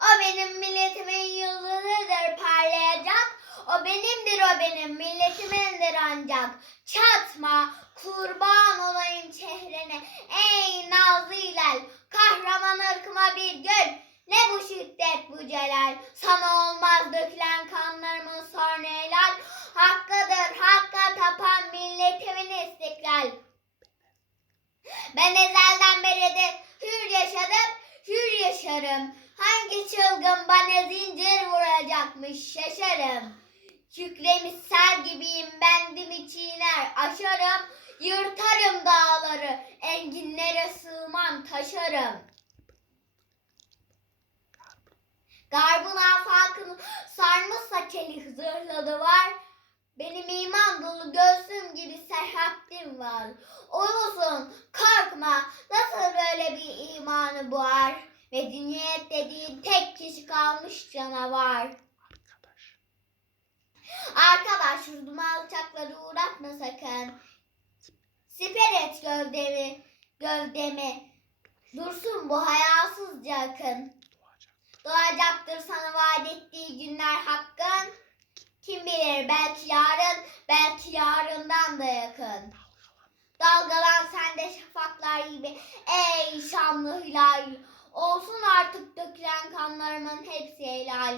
O benim milletimin yıldızıdır parlayacak. O benimdir o benim milletimindir ancak. Çatma kurban olayım çehrene ey nazlı ilal. Kahraman ırkıma bir gül. Ne bu şiddet bu celal. Sana olmaz dökülen kanlarımın sonra helal. Hakkadır hakka tapan milletimin istiklal. Ben ezelden beridir hür yaşadım, hür yaşarım. Hangi çılgın bana zincir vuracakmış şaşarım. Kükremiş sel gibiyim bendimi çiğner aşarım. Yırtarım dağları, enginlere sığmam taşarım. Garbın afakını sarmışsa çelik zırhladı var. Benim iman dolu göğsüm gibi serhattim var. Ulusun korkma nasıl böyle bir imanı boğar. Ve dünya dediğin tek kişi kalmış canavar. Arkadaş yurduma alçakları uğratma sakın. Siper et gövdemi, gövdemi. Dursun bu hayasızca akın. Doğacaktır sana vaat ettiği günler hakkın. Kim bilir belki yarın, belki yarından da yakın. Dalgalan sende şafaklar gibi ey şanlı hilal. Olsun artık dökülen kanlarımın hepsi helal.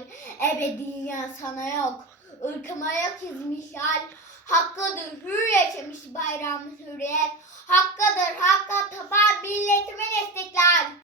Ebediyen sana yok, ırkıma yok izmişal. Hakkıdır hür yaşamış bayram hürriyet.